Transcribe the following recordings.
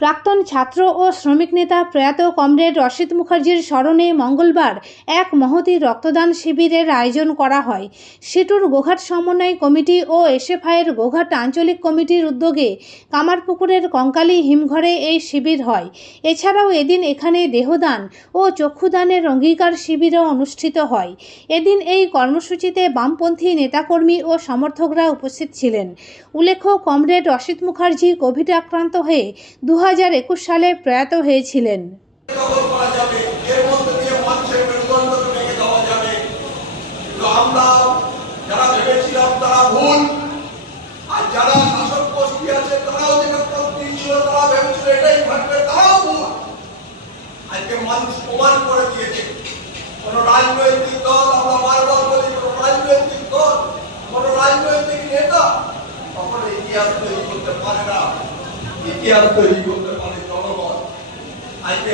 প্রাক্তন ছাত্র ও শ্রমিক নেতা প্রয়াত কমরেড রশিদ মুখার্জির স্মরণে মঙ্গলবার এক মহতি রক্তদান শিবিরের আয়োজন করা হয়। সিটুর গোঘাট সমন্বয় কমিটি ও এসএফআইয়ের গোঘাট আঞ্চলিক কমিটির উদ্যোগে কামারপুকুরের কঙ্কালী হিমঘরে এই শিবির হয়। এছাড়াও এদিন এখানে দেহদান ও চক্ষুদানের অঙ্গীকার শিবিরও অনুষ্ঠিত হয়। এদিন এই কর্মসূচিতে বামপন্থী নেতাকর্মী ও সমর্থকরা উপস্থিত ছিলেন। উল্লেখ্য, কমরেড রশিদ মুখার্জি কোভিড আক্রান্ত হয়ে দু হাজার একুশ সালে প্রয়াত হয়েছিলেন রাজনৈতিক দল আমরা বারবার বলি কোন রাজনৈতিক দল রাজনৈতিক নেতা ইতিহাস তৈরি করতে পারে না ইতিহাস তৈরি করতে পারে জনগণ আজকে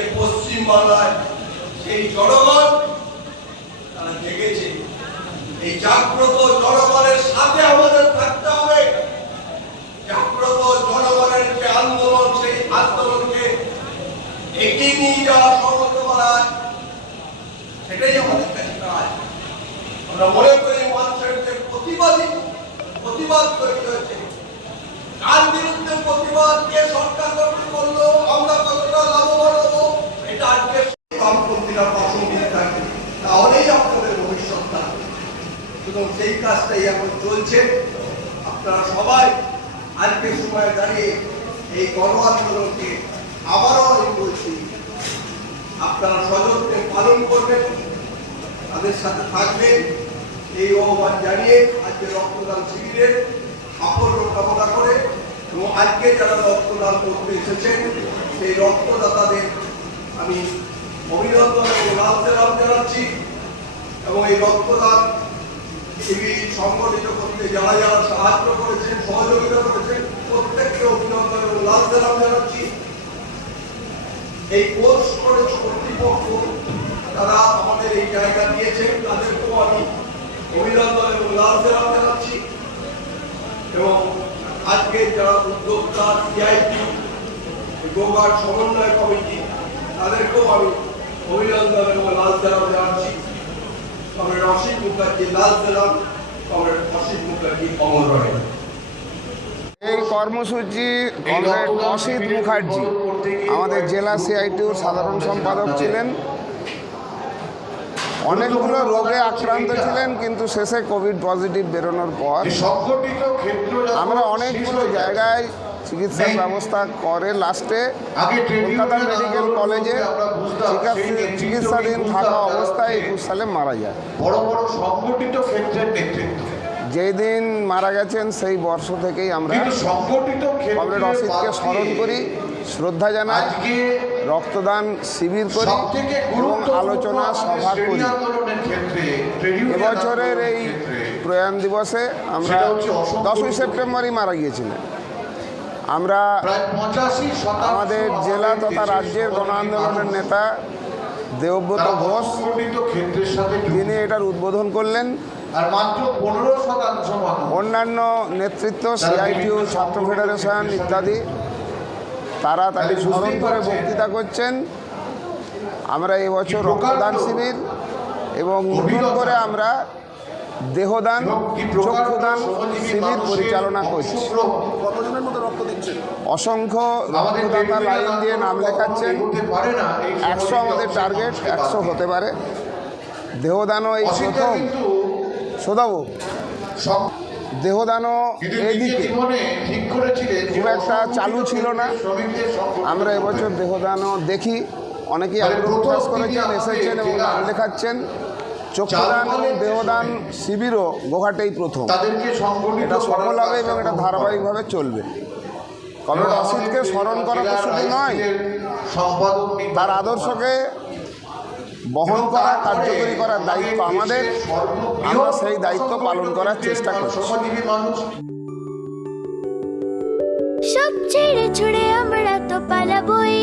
সেই জনগণ তারা এই জাগ্রত জনগণের সাথে আমাদের থাকতে হবে। জাগ্রত জনগণের যে আন্দোলন, সেই আন্দোলনকে নিয়ে যাওয়া করায় সেটাই আমাদের কাছে কাজ। আমরা মনে করি মানুষের যে প্রতিবাদী প্রতিবাদ তৈরি হয়েছে। কার বিরুদ্ধে প্রতিবাদ সুতরাং সেই কাজটাই এখন চলছে, আপনারা সবাই আজকে সময় দাঁড়িয়ে এই গণ আন্দোলনকে আবারও আমি বলছি, আপনারা সযত্নে পালন করবেন, তাদের সাথে থাকবেন, এই আহ্বান জানিয়ে আজকে রক্তদান শিবিরের সাফল্য কামনা করে এবং আজকে যারা রক্তদান করতে এসেছেন, সেই রক্তদাতাদের আমি অভিনন্দন এবং লাভ জানাচ্ছি। এবং এই রক্তদান সংগঠিত করতে যারা যারা সাহায্য করেছেন, সহযোগিতা করেছেন, প্রত্যেককে অভিনন্দন এবং লাভ সেলাম জানাচ্ছি। এই কোর্স করেছ কর্তৃপক্ষ, তারা আমাদের এই জায়গা দিয়েছেন, তাদেরকেও আমি অভিনন্দন এবং লাভ সেলাম জানাচ্ছি। এবং আজকে যারা উদ্যোক্তা সিআইটি গোগার সমন্বয় কমিটি, তাদেরকেও আমি অভিনন্দন এবং লাল সেলাম জানাচ্ছি। মুখার্জি লাল মুখার্জি অমর এই কর্মসূচি কমরেড অসিত মুখার্জি আমাদের জেলা সিআইটিউর সাধারণ সম্পাদক ছিলেন। অনেকগুলো রোগে আক্রান্ত ছিলেন কিন্তু শেষে কোভিড পজিটিভ বেরোনোর পর আমরা অনেকগুলো জায়গায় চিকিৎসার ব্যবস্থা করে লাস্টে কলকাতা মেডিকেল কলেজে চিকিৎসাধীন থাকা অবস্থায় একুশ সালে মারা যায়। বড় বড় সংগঠিত ক্ষেত্রের নেতৃত্ব। যেই দিন মারা গেছেন সেই বর্ষ থেকেই আমরা কমরেড অসিতকে স্মরণ করি শ্রদ্ধা জানাই রক্তদান শিবির করি এবং আলোচনা সভা করি। এবছরের এই প্রয়াণ দিবসে আমরা। দশই সেপ্টেম্বরই মারা গিয়েছিলেন। আমরা আমাদের জেলা তথা রাজ্যের গণ আন্দোলনের নেতা দেবব্রত ঘোষ। তিনি এটার উদ্বোধন করলেন। অন্যান্য নেতৃত্ব সিআইটিউ ছাত্র ফেডারেশন ইত্যাদি তারা তাকে স্মরণ করে বক্তৃতা করছেন। আমরা এবছর রক্তদান শিবির এবং নতুন করে আমরা দেহদান চক্ষুদান শিবির পরিচালনা করছি অসংখ্য রক্তদাতা লাইন দিয়ে নাম লেখাচ্ছেন। একশো আমাদের টার্গেট একশো হতে পারে। দেহদানও এই প্রথম। সব- দেহদানও এদিকে। খুব একটা চালু ছিল না। আমরা এবছর দেহদানও দেখি। অনেকেই আগ্রহ প্রকাশ করেছেন এসেছেন এবং নাম লেখাচ্ছেন। চক্ষুদান এবং দেহদান শিবিরও গোঘাটেই প্রথম। তাদেরকে এটা সফল হবে এবং এটা ধারাবাহিকভাবে চলবে। কমরেড এবং অসিতকে স্মরণ করা তো শুধু নয় তার আদর্শকে বহন করা কার্যকরী করার দায়িত্ব আমাদের। আমরা সেই দায়িত্ব পালন করার চেষ্টা করছি। সব ছেড়ে ছুড়ে আমরা তো পালাবই।